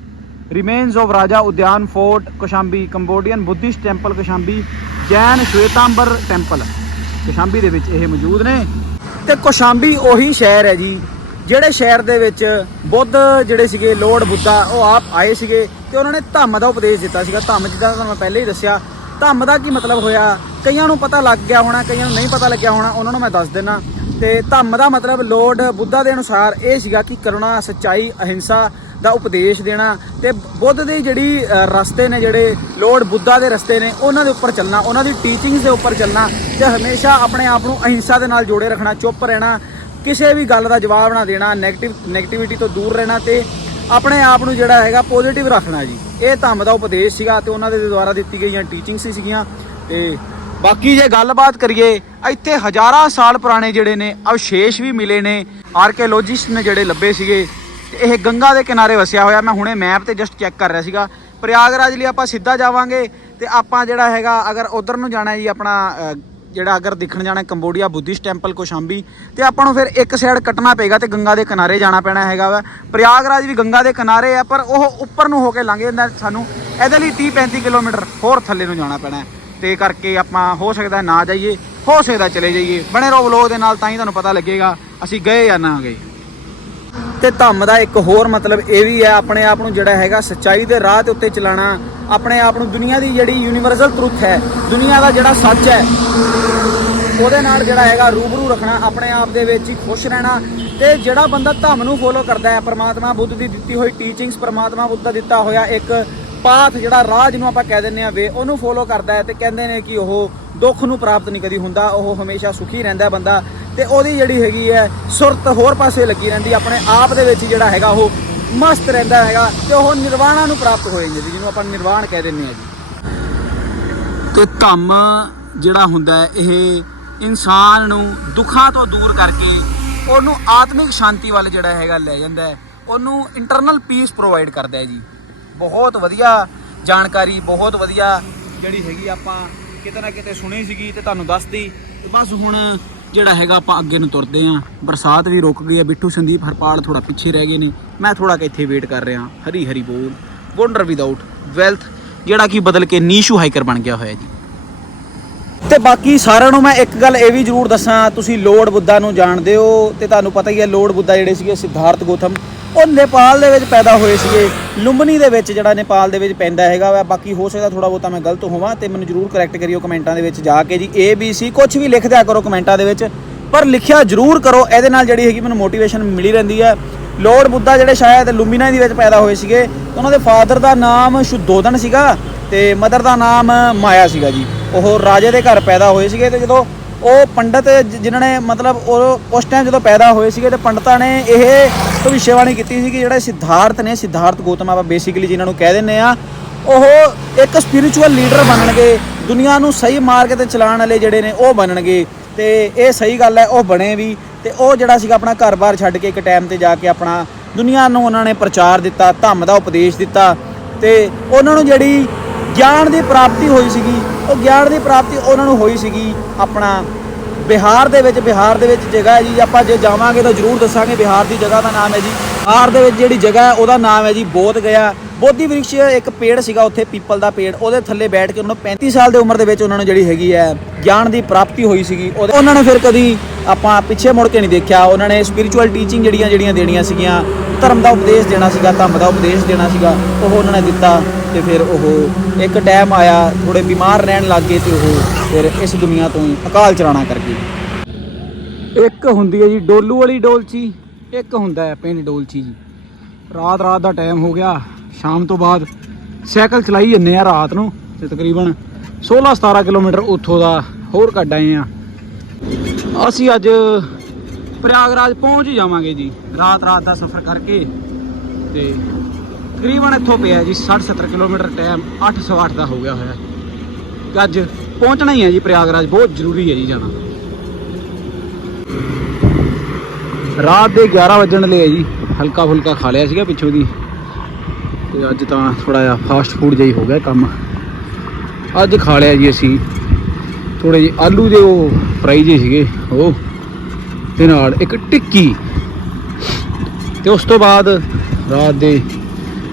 remains of Raja Udayan fort Kaushambi Cambodian Buddhist temple Kaushambi Jain Shwetambar temple Kaushambi ਦੇ ਵਿੱਚ ਇਹ ਮੌਜੂਦ ਨੇ। ਤੇ ਕੋਸ਼ਾਂਬੀ ਉਹੀ ਸ਼ਹਿਰ ਹੈ ਜੀ, ਜਿਹੜੇ ਸ਼ਹਿਰ ਦੇ ਵਿੱਚ ਬੁੱਧ ਜਿਹੜੇ ਸੀਗੇ ਲੋੜ ਬੁੱਧਾ, ਉਹ ਆਪ ਆਏ ਸੀਗੇ ਤੇ ਉਹਨਾਂ ਨੇ ਧੰਮ ਦਾ ਉਪਦੇਸ਼ ਦਿੱਤਾ ਸੀਗਾ। ਧੰਮ ਜਿੱਦਾਂ ਤੁਹਾਨੂੰ ਮੈਂ ਪਹਿਲੇ ਹੀ ਦੱਸਿਆ, ਧੰਮ ਦਾ ਕੀ ਮਤਲਬ ਹੋਇਆ? ਕਈਆਂ ਨੂੰ ਪਤਾ ਲੱਗ ਗਿਆ ਹੋਣਾ, ਕਈਆਂ ਨੂੰ ਨਹੀਂ ਪਤਾ ਲੱਗਿਆ ਹੋਣਾ, ਉਹਨਾਂ ਨੂੰ ਮੈਂ ਦੱਸ ਦਿੰਨਾ। ਤੇ ਧੰਮ ਦਾ ਮਤਲਬ ਲੋੜ ਬੁੱਧਾ ਦੇ ਅਨੁਸਾਰ ਇਹ ਸੀਗਾ ਕਿ ਕਰੁਣਾ, ਸੱਚਾਈ, ਅਹਿੰਸਾ ਦਾ ਉਪਦੇਸ਼ ਦੇਣਾ ਤੇ ਬੁੱਧ ਦੀ ਜਿਹੜੀ ਰਸਤੇ ਨੇ ਜਿਹੜੇ ਲੋੜ ਬੁੱਧਾ ਦੇ ਰਸਤੇ ਨੇ, ਉਹਨਾਂ ਦੇ ਉੱਪਰ ਚੱਲਣਾ, ਉਹਨਾਂ ਦੀ ਟੀਚਿੰਗਸ ਦੇ ਉੱਪਰ ਚੱਲਣਾ ਤੇ ਹਮੇਸ਼ਾ ਆਪਣੇ ਆਪ ਨੂੰ ਅਹਿੰਸਾ ਦੇ ਨਾਲ ਜੋੜੇ ਰੱਖਣਾ, ਚੁੱਪ ਰਹਿਣਾ, ਕਿਸੇ ਵੀ ਗੱਲ ਦਾ ਜਵਾਬ ਨਾ ਦੇਣਾ 네ਗੇਟਿਵ 네ਗੇਟਿਵਿਟੀ ਤੋਂ ਦੂਰ ਰਹਿਣਾ ਤੇ ਆਪਣੇ ਆਪ ਨੂੰ ਜਿਹੜਾ ਹੈਗਾ ਪੋਜ਼ਿਟਿਵ ਰੱਖਣਾ ਜੀ। ਇਹ ਧੰਮ ਦਾ ਉਪਦੇਸ਼ ਸੀਗਾ ਤੇ ਉਹਨਾਂ ਦੇ ਦੁਆਰਾ ਦਿੱਤੀ ਗਈਆਂ ਟੀਚਿੰਗਸ ਸੀਗੀਆਂ ਤੇ ਬਾਕੀ ਜੇ ਗੱਲਬਾਤ ਕਰੀਏ, ਇੱਥੇ ਹਜ਼ਾਰਾਂ ਸਾਲ ਪੁਰਾਣੇ ਜਿਹੜੇ ਨੇ, ਅਵਸ਼ੇਸ਼ ਵੀ ਮਿਲੇ ਨੇ ਆਰਕੀਓਲੋਜਿਸਟ ਨੇ ਜਿਹੜੇ ਲੱਭੇ ਸੀਗੇ। ਇਹ ਗੰਗਾ ਦੇ ਕਿਨਾਰੇ ਵਸਿਆ ਹੋਇਆ, ਮੈਂ ਹੁਣੇ ਮੈਪ ਤੇ ਜਸਟ ਚੈੱਕ ਕਰ ਰਿਹਾ ਸੀਗਾ। ਪ੍ਰਯਾਗਰਾਜ ਲਈ ਆਪਾਂ ਸਿੱਧਾ ਜਾਵਾਂਗੇ ਤੇ ਆਪਾਂ ਜਿਹੜਾ ਹੈਗਾ, ਅਗਰ ਉਧਰ ਨੂੰ ਜਾਣਾ ਜੀ ਆਪਣਾ ਜਿਹੜਾ ਅਗਰ ਦੇਖਣ ਜਾਣਾ ਕੰਬੋਡੀਆ ਬੁੱਧਿਸਟ ਟੈਂਪਲ ਕੋਸ਼ਾਂਬੀ, ਤੇ ਆਪਾਂ ਨੂੰ ਫਿਰ ਇੱਕ ਸਾਈਡ ਕੱਟਣਾ ਪਏਗਾ ਤੇ ਗੰਗਾ ਦੇ ਕਿਨਾਰੇ ਜਾਣਾ ਪੈਣਾ ਹੈਗਾ ਵਾ। ਪ੍ਰਯਾਗਰਾਜ ਵੀ ਗੰਗਾ ਦੇ ਕਿਨਾਰੇ ਆ, ਪਰ ਉਹ ਉੱਪਰ ਨੂੰ ਹੋ ਕੇ ਲੰਘ ਜਾਂਦਾ ਸਾਨੂੰ, ਇਹਦੇ ਲਈ 30 35 ਕਿਲੋਮੀਟਰ ਹੋਰ ਥੱਲੇ ਨੂੰ ਜਾਣਾ ਪੈਣਾ ਹੈ। ਤੇ ਕਰਕੇ ਆਪਾਂ ਹੋ ਸਕਦਾ ਨਾ ਜਾਈਏ, ਹੋ ਸਕਦਾ ਚਲੇ ਜਾਈਏ। ਬਣੇ ਰਹੋ ਵਲੋਗ ਦੇ ਨਾਲ, ਤਾਂ ਹੀ ਤੁਹਾਨੂੰ ਪਤਾ ਲੱਗੇਗਾ, ਅਸੀਂ ਗਏ ਜਾਂ ਨਾ ਗਏ। ਤੇ ਧੰਮ ਦਾ ਇੱਕ ਹੋਰ ਮਤਲਬ ਇਹ ਵੀ ਹੈ, ਆਪਣੇ ਆਪ ਨੂੰ ਜਿਹੜਾ ਹੈਗਾ ਸੱਚਾਈ ਦੇ ਰਾਹ ਤੇ ਉੱਤੇ ਚਲਾਣਾ, ਆਪਣੇ ਆਪ ਨੂੰ ਦੁਨੀਆ ਦੀ ਜਿਹੜੀ ਯੂਨੀਵਰਸਲ ਟਰੁੱਥ ਹੈ, ਦੁਨੀਆ ਦਾ ਜਿਹੜਾ ਸੱਚ ਹੈ, ਉਹਦੇ ਨਾਲ ਜਿਹੜਾ ਹੈਗਾ ਰੂਬਰੂ ਰੱਖਣਾ, ਆਪਣੇ ਆਪ ਦੇ ਵਿੱਚ ਹੀ ਖੁਸ਼ ਰਹਿਣਾ ਤੇ ਜਿਹੜਾ ਬੰਦਾ ਧੰਮ ਨੂੰ ਫੋਲੋ ਕਰਦਾ ਹੈ, ਪ੍ਰਮਾਤਮਾ ਬੁੱਧ ਦੀ ਦਿੱਤੀ ਹੋਈ ਟੀਚਿੰਗਸ ਪਰਮਾਤਮਾ ਬੁੱਧ ਦਾ ਦਿੱਤਾ ਹੋਇਆ ਇੱਕ ਪਾਥ ਜਿਹੜਾ ਰਾਹ ਜਿਹਨੂੰ ਆਪਾਂ ਕਹਿ ਦਿੰਦੇ ਆ ਵੇ ਉਹਨੂੰ ਫੋਲੋ ਕਰਦਾ ਹੈ ਤੇ ਕਹਿੰਦੇ ਨੇ ਕਿ ਉਹ ਦੁੱਖ ਨੂੰ ਪ੍ਰਾਪਤ ਨਹੀਂ ਕਦੀ ਹੁੰਦਾ, ਉਹ ਹਮੇਸ਼ਾ ਸੁਖੀ ਰਹਿੰਦਾ ਬੰਦਾ। ਤੇ ਉਹਦੀ ਜਿਹੜੀ ਹੈਗੀ ਹੈ ਸੁਰਤ ਹੋਰ ਪਾਸੇ ਲੱਗੀ ਰਹਿੰਦੀ, ਆਪਣੇ ਆਪ ਦੇ ਵਿੱਚ ਜਿਹੜਾ ਹੈਗਾ ਉਹ ਮਸਤ ਰਹਿੰਦਾ ਹੈਗਾ ਤੇ ਉਹ ਨਿਰਵਾਣਾ ਨੂੰ ਪ੍ਰਾਪਤ ਹੋ ਜਾਂਦੀ ਜਿਹਨੂੰ ਆਪਾਂ ਨਿਰਵਾਣ ਕਹਿ ਦਿੰਦੇ ਆ ਜੀ। ਤੇ ਧੰਮ ਜਿਹੜਾ ਹੁੰਦਾ ਇਹ ਇਨਸਾਨ ਨੂੰ ਦੁੱਖਾਂ ਤੋਂ ਦੂਰ ਕਰਕੇ ਉਹਨੂੰ ਆਤਮਿਕ ਸ਼ਾਂਤੀ ਵੱਲ ਜਿਹੜਾ ਹੈਗਾ ਲੈ ਜਾਂਦਾ ਹੈ, ਉਹਨੂੰ ਇੰਟਰਨਲ ਪੀਸ ਪ੍ਰੋਵਾਈਡ ਕਰਦਾ ਹੈ ਜੀ। ਬਹੁਤ ਵਧੀਆ ਜਾਣਕਾਰੀ, ਬਹੁਤ ਵਧੀਆ ਜਿਹੜੀ ਹੈਗੀ ਆਪਾਂ ਕਿਤੇ ਨਾ ਕਿਤੇ ਸੁਣੀ ਸੀਗੀ ਤੇ ਤੁਹਾਨੂੰ ਦੱਸਦੀ ਤੇ ਬਸ ਹੁਣ ਜਿਹੜਾ ਹੈਗਾ ਆਪਾਂ ਅੱਗੇ ਨੂੰ ਤੁਰਦੇ ਆਂ। ਬਰਸਾਤ ਵੀ ਰੁਕ ਗਈ ਹੈ। ਬਿੱਟੂ, ਸੰਦੀਪ, ਹਰਪਾਲ ਥੋੜਾ ਪਿੱਛੇ ਰਹਿ ਗਏ ਨੇ। ਮੈਂ ਥੋੜਾ ਕਿ ਇੱਥੇ ਵੇਟ ਕਰ ਰਿਹਾ। ਹਰੀ ਹਰੀ ਬੋਲ। ਵੰਡਰ ਵਿਦਆਊਟ ਵੈਲਥ ਜਿਹੜਾ ਕਿ ਬਦਲ ਕੇ ਨੀਸ਼ੂ ਹਾਈਕਰ ਬਣ ਗਿਆ ਹੋਇਆ ਜੀ। ਤੇ ਬਾਕੀ ਸਾਰਿਆਂ ਨੂੰ ਮੈਂ ਇੱਕ ਗੱਲ ਇਹ ਵੀ ਜ਼ਰੂਰ ਦੱਸਾਂ, ਤੁਸੀਂ ਲੋਰਡ ਬੁੱਧਾ ਨੂੰ ਜਾਣਦੇ ਹੋ ਤੇ ਤੁਹਾਨੂੰ ਪਤਾ ਹੀ ਹੈ ਲੋਰਡ ਬੁੱਧਾ ਜਿਹੜੇ ਸੀਗੇ ਸਿਧਾਰਥ ਗੌਤਮ ਉਹ ਨੇਪਾਲ ਦੇ ਵਿੱਚ ਪੈਦਾ ਹੋਏ ਸੀਗੇ। ਲੁੰਬਨੀ ਦੇ ਵਿੱਚ ਜਿਹੜਾ ਨੇਪਾਲ ਦੇ ਵਿੱਚ ਪੈਂਦਾ ਹੈਗਾ ਵਾ। ਬਾਕੀ ਹੋ ਸਕਦਾ ਥੋੜਾ ਬਹੁਤਾ ਮੈਂ ਗਲਤ ਹੋਵਾਂ ਤੇ ਮੈਨੂੰ ਜ਼ਰੂਰ ਕਰੈਕਟ ਕਰਿਓ ਕਮੈਂਟਾਂ ਦੇ ਵਿੱਚ ਜਾ ਕੇ ਜੀ। ਏ B ਸੀ ਕੁਝ ਵੀ ਲਿਖ ਦਿਆ ਕਰੋ ਕਮੈਂਟਾਂ ਦੇ ਵਿੱਚ। ਪਰ ਲਿਖਿਆ ਜ਼ਰੂਰ ਕਰੋ, ਇਹਦੇ ਨਾਲ ਜਿਹੜੀ ਹੈਗੀ ਮੈਨੂੰ ਮੋਟੀਵੇਸ਼ਨ ਮਿਲੀ ਰਹਿੰਦੀ ਹੈ ਲੋਰਡ ਬੁੱਧਾ ਜਿਹੜੇ ਸ਼ਾਇਦ ਲੁੰਬੀਨਾ ਦੇ ਵਿੱਚ ਪੈਦਾ ਹੋਏ ਸੀਗੇ, ਉਹਨਾਂ ਦੇ ਫਾਦਰ ਦਾ ਨਾਮ ਸ਼ੁੱਧੋਦਨ ਸੀਗਾ ਤੇ ਮਦਰ ਦਾ ਨਾਮ ਮਾਇਆ ਸੀਗਾ ਜੀ। ਉਹ ਰਾਜੇ ਦੇ ਘਰ ਪੈਦਾ ਹੋਏ ਸੀਗੇ ਤੇ ਜਦੋਂ ਉਹ ਪੰਡਤ ਜਿਨ੍ਹਾਂ ਨੇ ਮਤਲਬ ਉਹ ਉਸ ਟਾਈਮ ਜਦੋਂ ਪੈਦਾ ਹੋਏ ਸੀਗੇ ਤੇ ਪੰਡਤਾਂ ਨੇ ਇਹ ਭਵਿੱਖਬਾਣੀ ਕੀਤੀ ਸੀ ਕਿ ਜਿਹੜੇ ਸਿਧਾਰਥ ਨੇ, ਸਿਧਾਰਥ ਗੌਤਮ ਆਪਾਂ ਬੇਸਿਕਲੀ ਜਿਨ੍ਹਾਂ ਨੂੰ ਕਹਿ ਦਿੰਨੇ ਆ, ਉਹ ਇੱਕ ਸਪਿਰਿਚੁਅਲ ਲੀਡਰ ਬਣਨਗੇ, ਦੁਨੀਆ ਨੂੰ ਸਹੀ ਮਾਰਗ ਤੇ ਚਲਾਉਣ ਵਾਲੇ ਜਿਹੜੇ ਨੇ ਉਹ ਬਣਨਗੇ ਤੇ ਇਹ ਸਹੀ ਗੱਲ ਹੈ, ਉਹ ਬਣੇ ਵੀ ਤੇ ਉਹ ਜਿਹੜਾ ਸੀਗਾ ਆਪਣਾ ਘਰ-ਬਾਰ ਛੱਡ ਕੇ ਇੱਕ ਟਾਈਮ ਤੇ ਜਾ ਕੇ ਆਪਣਾ ਦੁਨੀਆ ਨੂੰ ਉਹਨਾਂ ਨੇ ਪ੍ਰਚਾਰ ਦਿੱਤਾ, ਧੰਮ ਦਾ ਉਪਦੇਸ਼ ਦਿੱਤਾ ਤੇ ਉਹਨਾਂ ਨੂੰ ਜਿਹੜੀ ਗਿਆਨ ਦੀ ਪ੍ਰਾਪਤੀ ਹੋਈ ਸੀਗੀ, ਉਹ ਗਿਆਨ ਦੀ ਪ੍ਰਾਪਤੀ ਉਹਨਾਂ ਨੂੰ ਹੋਈ ਸੀਗੀ ਆਪਣਾ ਬਿਹਾਰ ਦੇ ਵਿੱਚ, ਬਿਹਾਰ ਦੇ ਵਿੱਚ ਜਗ੍ਹਾ ਹੈ ਜੀ, ਆਪਾਂ ਜੇ ਜਾਵਾਂਗੇ ਤਾਂ ਜ਼ਰੂਰ ਦੱਸਾਂਗੇ ਬਿਹਾਰ ਦੀ ਜਗ੍ਹਾ ਦਾ ਨਾਮ ਹੈ ਜੀ। ਬਿਹਾਰ ਦੇ ਵਿੱਚ ਜਿਹੜੀ ਜਗ੍ਹਾ ਹੈ, ਉਹਦਾ ਨਾਮ ਹੈ ਜੀ ਬੋਧ ਗਿਆ। ਬੋਧੀ ਵ੍ਰਿਕਸ਼ ਇੱਕ ਪੇੜ ਸੀਗਾ ਉੱਥੇ, ਪੀਪਲ ਦਾ ਪੇੜ। ਉਹਦੇ ਥੱਲੇ ਬੈਠ ਕੇ ਉਹਨਾਂ ਨੂੰ 35 ਸਾਲ ਦੀ ਉਮਰ ਦੇ ਵਿੱਚ ਉਹਨਾਂ ਨੂੰ ਜਿਹੜੀ ਹੈਗੀ ਹੈ, ਗਿਆਨ ਦੀ ਪ੍ਰਾਪਤੀ ਹੋਈ ਸੀਗੀ। ਉਹਨਾਂ ਨੇ ਫਿਰ ਕਦੀ ਆਪਾਂ ਪਿੱਛੇ ਮੁੜ ਕੇ ਨਹੀਂ ਦੇਖਿਆ। ਉਹਨਾਂ ਨੇ ਸਪਿਰਿਚੁਅਲ ਟੀਚਿੰਗ ਜਿਹੜੀਆਂ ਜਿਹੜੀਆਂ ਦੇਣੀਆਂ ਸੀਗੀਆਂ, ਧਰਮ ਦਾ ਉਪਦੇਸ਼ ਦੇਣਾ ਸੀਗਾ, ਧੰਮ ਦਾ ਉਪਦੇਸ਼ ਦੇਣਾ ਸੀਗਾ, ਉਹ ਉਹਨਾਂ ਨੇ ਦਿੱਤਾ। ਤੇ ਫਿਰ ਉਹ ਇੱਕ ਟਾਈਮ ਆਇਆ ਥੋੜੇ ਬਿਮਾਰ ਰਹਿਣ ਲੱਗ ਗਏ ਤੇ ਉਹ ਫਿਰ ਇਸ ਦੁਨੀਆ ਤੋਂ ਹੀ ਅਕਾਲ ਚਲਾਣਾ ਕਰ ਗਏ ਇੱਕ ਹੁੰਦੀ ਹੈ ਜੀ ਡੋਲੂ ਵਾਲੀ ਡੋਲਚੀ, ਇੱਕ ਹੁੰਦਾ ਹੈ ਪਿੰਡ ਡੋਲਚੀ ਜੀ। ਰਾਤ ਰਾਤ ਦਾ ਟਾਈਮ ਹੋ ਗਿਆ, ਸ਼ਾਮ ਤੋਂ ਬਾਅਦ ਸਾਈਕਲ ਚਲਾਈ ਜੰਨੇ ਆ ਰਾਤ ਨੂੰ ਤੇ ਤਕਰੀਬਨ 16 17 ਕਿਲੋਮੀਟਰ ਉੱਥੋਂ ਦਾ ਹੋਰ ਕੱਢ ਆਏ ਆ। ਅਸੀਂ ਅੱਜ ਪ੍ਰਯਾਗਰਾਜ ਪਹੁੰਚ ਹੀ ਜਾਵਾਂਗੇ ਜੀ, ਰਾਤ ਰਾਤ ਦਾ ਸਫ਼ਰ ਕਰਕੇ ਤੇ ਤਕਰੀਬਨ ਇੱਥੋਂ ਪਿਆ ਜੀ 60 70 ਕਿਲੋਮੀਟਰ ਟਾਈਮ 808 ਦਾ ਹੋ ਗਿਆ ਹੋਇਆ। ਤੇ ਅੱਜ ਪਹੁੰਚਣਾ ਹੀ ਹੈ ਜੀ ਪ੍ਰਯਾਗਰਾਜ, ਬਹੁਤ ਜ਼ਰੂਰੀ ਹੈ ਜੀ ਜਾਣਾ। ਰਾਤ ਦੇ 11 ਵਜਣ ਲਈ ਹੈ ਜੀ ਹਲਕਾ ਫੁਲਕਾ ਖਾ ਲਿਆ ਸੀਗਾ ਪਿੱਛੋਂ ਦੀ। ਤੇ ਅੱਜ ਤਾਂ ਥੋੜਾ ਜਿਹਾ ਫਾਸਟ ਫੂਡ ਜਿਹਾ ਹੋ ਗਿਆ ਕੰਮ। ਅੱਜ ਖਾ ਲਿਆ ਜੀ ਅਸੀਂ। ਥੋੜੇ ਜਿਹੇ ਆਲੂ ਦੇ ਉਹ ਫਰਾਈ ਜੇ ਸੀਗੇ, ਉਹ ਤੇ ਨਾਲ ਇੱਕ ਟਿੱਕੀ। ਤੇ ਉਸ ਤੋਂ ਬਾਅਦ ਰਾਤ ਦੇ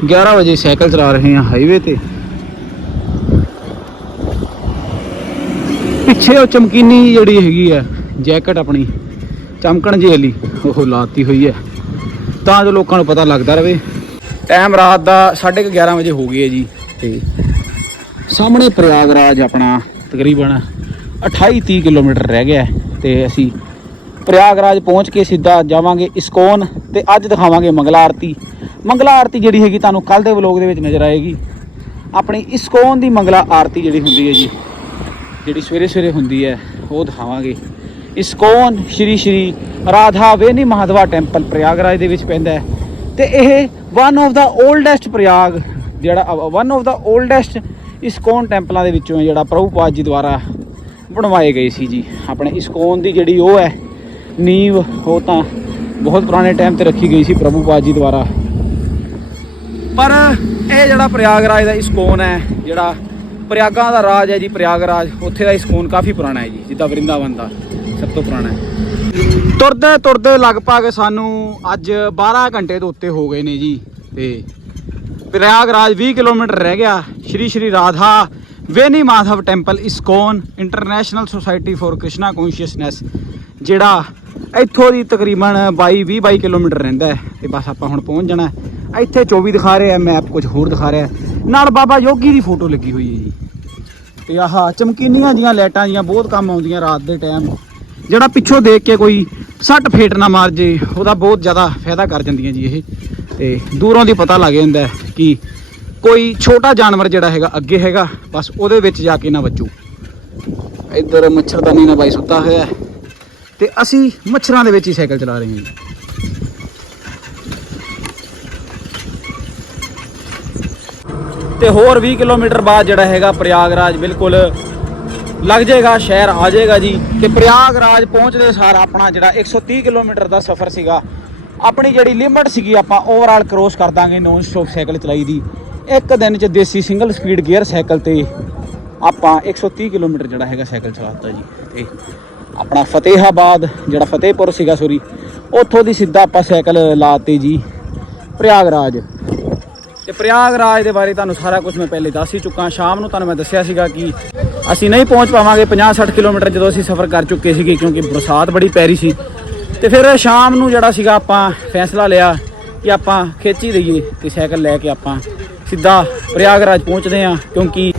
11 ਵਜੇ ਸਾਈਕਲ ਚਲਾ ਰਹੇ ਹਾਂ ਹਾਈਵੇ ਤੇ ਪਿੱਛੇ ਉਹ ਚਮਕੀਨੀ ਜਿਹੜੀ ਹੈਗੀ ਆ ਜੈਕਟ ਆਪਣੀ ਚਮਕਣ ਜਿਹੀ ਵਾਲੀ ਉਹ ਲਾਤੀ ਹੋਈ ਹੈ ਤਾਂ ਜੋ ਲੋਕਾਂ ਨੂੰ ਪਤਾ ਲੱਗਦਾ ਰਵੇ ਟਾਈਮ ਰਾਤ ਦਾ 11:30 ਵਜੇ ਹੋ ਗਈ ਹੈ ਜੀ ਤੇ ਸਾਹਮਣੇ ਪ੍ਰਯਾਗਰਾਜ ਆਪਣਾ ਤਕਰੀਬਨ 28 30 ਕਿਲੋਮੀਟਰ ਰਹਿ ਗਿਆ ਹੈ ਤੇ ਅਸੀਂ ਪ੍ਰਯਾਗਰਾਜ ਪਹੁੰਚ ਕੇ ਸਿੱਧਾ ਜਾਵਾਂਗੇ ਇਸਕੋਨ ਤੇ ਅੱਜ ਦਿਖਾਵਾਂਗੇ ਮੰਗਲਾ ਆਰਤੀ ਮੰਗਲਾ ਆਰਤੀ ਜਿਹੜੀ ਹੈਗੀ ਤੁਹਾਨੂੰ ਕੱਲ ਦੇ ਵਲੋਗ ਦੇ ਵਿੱਚ ਨਜ਼ਰ ਆਏਗੀ। ਆਪਣੀ ਇਸਕੋਨ ਦੀ ਮੰਗਲਾ ਆਰਤੀ ਜਿਹੜੀ ਹੁੰਦੀ ਹੈ ਜੀ, ਜਿਹੜੀ ਸਵੇਰੇ ਸਵੇਰੇ ਹੁੰਦੀ ਹੈ, ਉਹ ਦਿਖਾਵਾਂਗੇ। ਇਸਕੋਨ ਸ਼੍ਰੀ ਸ਼੍ਰੀ ਰਾਧਾ ਵੇਨੀ ਮਹਾਦਵਾ ਟੈਂਪਲ ਪ੍ਰਯਾਗਰਾਜ ਦੇ ਵਿੱਚ ਪੈਂਦਾ ਹੈ। ਤੇ ਇਹ one of the oldest Prayag ਜਿਹੜਾ one of the oldest ISKCON ਟੈਂਪਲਾਂ ਦੇ ਵਿੱਚੋਂ ਹੈ ਜਿਹੜਾ ਪ੍ਰਭੂਪਾਦ ਜੀ ਦੁਆਰਾ ਬਣਵਾਏ ਗਏ ਸੀ ਜੀ। ਆਪਣੇ ਇਸਕੋਨ ਦੀ ਜਿਹੜੀ ਉਹ ਹੈ ਨੀਂਵ ਉਹ ਤਾਂ ਬਹੁਤ ਪੁਰਾਣੇ ਟਾਈਮ ਤੇ ਰੱਖੀ ਗਈ ਸੀ ਪ੍ਰਭੂਪਾਦ ਜੀ ਦੁਆਰਾ। ਪਰ ਇਹ ਜਿਹੜਾ ਪ੍ਰਯਾਗਰਾਜ ਦਾ ਇਸਕੋਨ ਹੈ, ਜਿਹੜਾ ਪ੍ਰਯਾਗਾਂ ਦਾ ਰਾਜ ਹੈ ਜੀ, ਪ੍ਰਯਾਗਰਾਜ, ਉੱਥੇ ਦਾ ਇਸਕੋਨ ਕਾਫੀ ਪੁਰਾਣਾ ਹੈ ਜੀ, ਜਿੱਦਾਂ ਵਰਿੰਦਾਵਨ ਦਾ ਸਭ ਤੋਂ ਪੁਰਾਣਾ ਹੈ। ਤੁਰਦੇ ਤੁਰਦੇ ਲਗਭਗ ਸਾਨੂੰ ਅੱਜ 12 ਘੰਟੇ ਤੋਂ ਉੱਤੇ ਹੋ ਗਏ ਨੇ ਜੀ, ਤੇ ਪ੍ਰਯਾਗਰਾਜ 20 ਕਿਲੋਮੀਟਰ ਰਹਿ ਗਿਆ। Shri Shri Radha Veni Madhav temple ISKCON international society for Krishna consciousness ਜਿਹੜਾ ਇੱਥੋਂ ਦੀ ਤਕਰੀਬਨ 22 20 22 ਕਿਲੋਮੀਟਰ ਰਹਿੰਦਾ ਹੈ, ਤੇ ਬਸ ਆਪਾਂ ਹੁਣ ਪਹੁੰਚ ਜਾਣਾ ਇੱਥੇ 24 ਦਿਖਾ ਰਿਹਾ ਮੈਪ ਕੁਝ ਹੋਰ ਦਿਖਾ ਰਿਹਾ। ਨਾਲ ਬਾਬਾ ਯੋਗੀ ਦੀ ਫੋਟੋ ਲੱਗੀ ਹੋਈ ਹੈ ਜੀ। ਤੇ ਆਹ ਚਮਕੀਨੀਆਂ ਜੀਆਂ ਲਾਈਟਾਂ ਜੀਆਂ, ਬਹੁਤ ਕੰਮ ਆਉਂਦੀਆਂ ਰਾਤ ਦੇ ਟਾਈਮ। ਜਿਹੜਾ ਪਿੱਛੋਂ ਦੇਖ ਕੇ ਕੋਈ ਸੱਟ ਫੇਟ ਨਾ ਮਾਰ ਜੇ, ਉਹਦਾ ਬਹੁਤ ਜ਼ਿਆਦਾ ਫਾਇਦਾ ਕਰ ਜਾਂਦੀਆਂ ਜੀ ਇਹ। ਤੇ ਦੂਰੋਂ ਦੀ ਪਤਾ ਲੱਗ ਜਾਂਦਾ ਕਿ ਕੋਈ ਛੋਟਾ ਜਾਨਵਰ ਜਿਹੜਾ ਹੈਗਾ, ਅੱਗੇ ਹੈਗਾ, ਬਸ ਉਹਦੇ ਵਿੱਚ ਜਾ ਕੇ ਨਾ ਵੱਜੋ। ਇੱਧਰ ਮੱਛਰਦਾਨੀ ਨਾ ਬਾਈ ਸੁੱਤਾ ਹੋਇਆ ਹੈ। ਤੇ ਅਸੀਂ ਮੱਛਰਾਂ ਦੇ ਵਿੱਚ ਹੀ ਸਾਈਕਲ ਚਲਾ ਰਹੇ ਹਾਂ ਜੀ। ਤੇ ਹੋਰ 20 ਕਿਲੋਮੀਟਰ ਬਾਅਦ ਜਿਹੜਾ ਹੈਗਾ ਪ੍ਰਯਾਗਰਾਜ ਬਿਲਕੁਲ ਲੱਗ ਜਾਏਗਾ, ਸ਼ਹਿਰ ਆ ਜਾਏਗਾ ਜੀ। ਤੇ ਪ੍ਰਯਾਗਰਾਜ ਪਹੁੰਚਦੇ ਸਾਰ ਆਪਣਾ ਜਿਹੜਾ 130 ਕਿਲੋਮੀਟਰ ਦਾ ਸਫ਼ਰ ਸੀਗਾ। ਆਪਣੀ ਜਿਹੜੀ ਲਿਮਟ ਸੀਗੀ, ਆਪਾਂ ਓਵਰਆਲ ਕ੍ਰੋਸ ਕਰ ਦਾਂਗੇ ਨੌਨ ਸਟਾਪ ਸਾਈਕਲ ਚਲਾਈ ਦੀ। ਇੱਕ ਦਿਨ ਚ ਦੇਸੀ ਸਿੰਗਲ ਸਪੀਡ ਗੇਅਰ ਸਾਈਕਲ ਤੇ ਆਪਾਂ 130 ਕਿਲੋਮੀਟਰ ਜਿਹੜਾ ਹੈਗਾ ਸਾਈਕਲ ਚਲਾਤਾ ਜੀ। ਤੇ ਆਪਣਾ ਫਤਿਹਾਬਾਦ, ਜਿਹੜਾ ਫਤਿਹਪੁਰ ਸੀਗਾ ਸੋਰੀ ਉੱਥੋਂ ਦੀ ਸਿੱਧਾ ਆਪਾਂ ਸਾਈਕਲ ਲਾਤੇ ਜੀ, ਪ੍ਰਯਾਗਰਾਜ। ਤੇ ਪ੍ਰਯਾਗਰਾਜ ਦੇ ਬਾਰੇ ਤੁਹਾਨੂੰ ਸਾਰਾ ਕੁਝ ਮੈਂ ਪਹਿਲੇ ਦੱਸ ਹੀ ਚੁੱਕਾ ਸ਼ਾਮ ਨੂੰ ਤੁਹਾਨੂੰ ਮੈਂ ਦੱਸਿਆ ਸੀਗਾ ਕਿ ਅਸੀਂ ਨਹੀਂ ਪਹੁੰਚ ਪਾਵਾਂਗੇ 50-60 ਕਿਲੋਮੀਟਰ ਜਦੋਂ ਅਸੀਂ ਸਫ਼ਰ ਕਰ ਚੁੱਕੇ ਸੀਗੇ ਕਿਉਂਕਿ ਬਰਸਾਤ ਬੜੀ ਪੈ ਰਹੀ ਸੀ। ਤੇ ਫਿਰ ਸ਼ਾਮ ਨੂੰ ਜਿਹੜਾ ਸੀਗਾ ਆਪਾਂ ਫੈਸਲਾ ਲਿਆ ਕਿ ਆਪਾਂ ਖੇਚੀ ਹੀ ਦਈਏ ਤੇ ਸਾਈਕਲ ਲੈ ਕੇ ਆਪਾਂ ਸਿੱਧਾ ਪ੍ਰਯਾਗਰਾਜ ਪਹੁੰਚਦੇ ਆ ਕਿਉਂਕਿ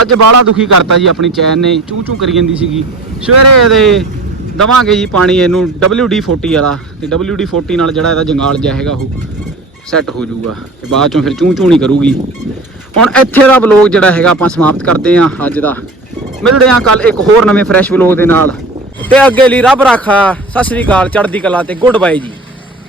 ਅੱਜ ਬਾਲਾ ਦੁਖੀ ਕਰਤਾ ਜੀ ਆਪਣੀ ਚੈਨ ਨੇ ਚੂ ਚੂ ਕਰੀ ਜਾਂਦੀ ਸੀਗੀ। ਸਵੇਰੇ ਇਹਦੇ ਦਵਾਂਗੇ ਜੀ ਪਾਣੀ ਇਹਨੂੰ WD-40 ਵਾਲਾ ਤੇ WD-40 ਨਾਲ ਜਿਹੜਾ ਇਹਦਾ ਜੰਗਾਲ ਜਿਹਾ ਹੈਗਾ ਉਹ। ਸੈੱਟ ਹੋ ਜਾਊਗਾ ਤੇ ਬਾਅਦ ਚੋਂ ਫਿਰ ਚੂੰ ਚੂ ਨਹੀਂ ਕਰੂਗੀ। ਹੁਣ ਇੱਥੇ ਦਾ ਵਲੋਗ ਜਿਹੜਾ ਹੈਗਾ ਆਪਾਂ ਸਮਾਪਤ ਕਰਦੇ ਆਂ ਅੱਜ ਦਾ। ਮਿਲਦੇ ਆਂ ਕੱਲ ਇੱਕ ਹੋਰ ਨਵੇਂ ਫਰੈਸ਼ ਵਲੋਗ ਦੇ ਨਾਲ। ਤੇ ਅੱਗੇ ਲਈ ਰੱਬ ਰਾਖਾ। ਸਤਿ ਸ੍ਰੀ ਅਕਾਲ, ਚੜ੍ਹਦੀ ਕਲਾ ਤੇ ਗੁੱਡ ਬਾਏ ਜੀ।